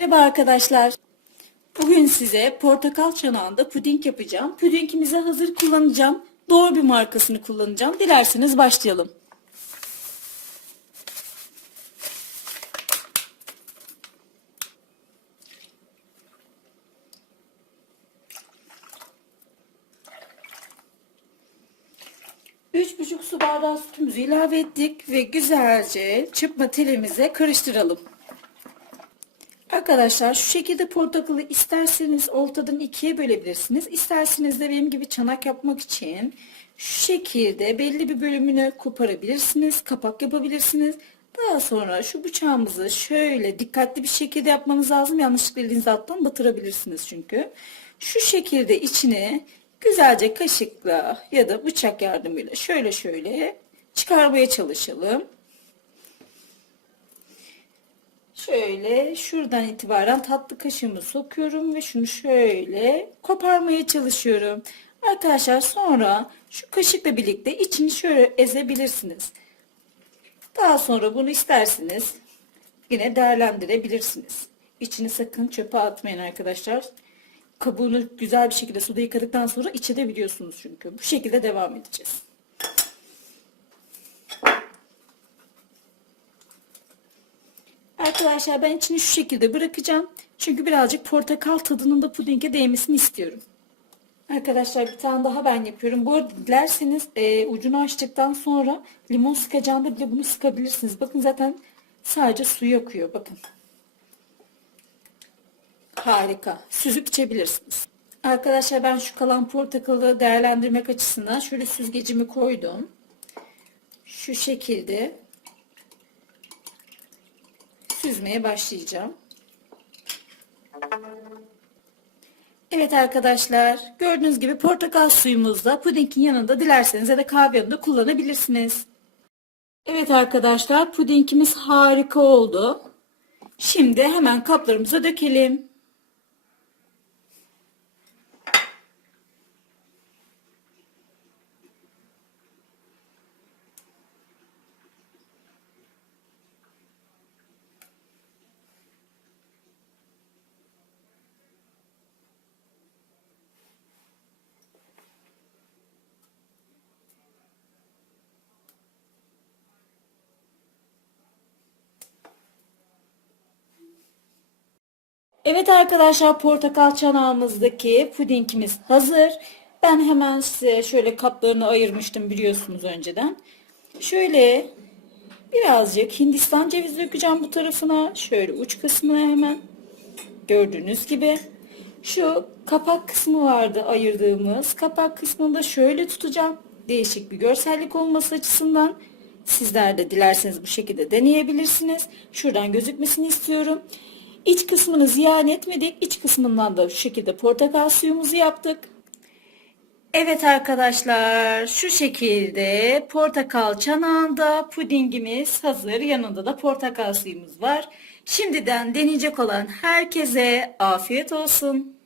Merhaba arkadaşlar. Bugün size portakal çanağında puding yapacağım. Pudingimizi hazır kullanacağım. Doğru bir markasını kullanacağım. Dilerseniz başlayalım. Üç buçuk su bardağı sütümüzü ilave ettik ve güzelce çırpma telimize karıştıralım. Arkadaşlar şu şekilde portakalı isterseniz ortadan ikiye bölebilirsiniz. İsterseniz de benim gibi çanak yapmak için şu şekilde belli bir bölümünü koparabilirsiniz. Kapak yapabilirsiniz. Daha sonra şu bıçağımızı şöyle dikkatli bir şekilde yapmanız lazım. Yanlışlıkla elinize alttan batırabilirsiniz çünkü. Şu şekilde içine güzelce kaşıkla ya da bıçak yardımıyla şöyle şöyle çıkarmaya çalışalım. Şöyle şuradan itibaren tatlı kaşığımı sokuyorum ve şunu şöyle koparmaya çalışıyorum. Arkadaşlar sonra şu kaşıkla birlikte içini şöyle ezebilirsiniz. Daha sonra bunu isterseniz yine değerlendirebilirsiniz. İçini sakın çöpe atmayın arkadaşlar. Kabuğunu güzel bir şekilde suda yıkadıktan sonra içebiliyorsunuz çünkü. Bu şekilde devam edeceğiz. Arkadaşlar ben içini şu şekilde bırakacağım. Çünkü birazcık portakal tadının da pudinge değmesini istiyorum. Arkadaşlar bir tane daha ben yapıyorum. Bu arada dilerseniz e, ucunu açtıktan sonra limon sıkacağında bile bunu sıkabilirsiniz. Bakın zaten sadece suyu akıyor. Bakın. Harika. Süzüp içebilirsiniz. Arkadaşlar ben şu kalan portakalı değerlendirmek açısından şöyle süzgecimi koydum. Şu şekilde süzmeye başlayacağım. Evet arkadaşlar gördüğünüz gibi portakal suyumuzda pudingin yanında dilerseniz ya da kahve yanında kullanabilirsiniz. Evet arkadaşlar pudingimiz harika oldu. Şimdi hemen kaplarımıza dökelim. Evet arkadaşlar portakal çanağımızdaki pudingimiz hazır. Ben hemen size şöyle kaplarını ayırmıştım biliyorsunuz önceden. Şöyle birazcık Hindistan cevizi dökeceğim bu tarafına. Şöyle uç kısmına hemen. Gördüğünüz gibi. Şu kapak kısmı vardı ayırdığımız. Kapak kısmını da şöyle tutacağım. Değişik bir görsellik olması açısından. Sizler de dilerseniz bu şekilde deneyebilirsiniz. Şuradan gözükmesini istiyorum. İç kısmını ziyan etmedik. İç kısmından da şu şekilde portakal suyumuzu yaptık. Evet arkadaşlar şu şekilde portakal çanağında pudingimiz hazır. Yanında da portakal suyumuz var. Şimdiden deneyecek olan herkese afiyet olsun.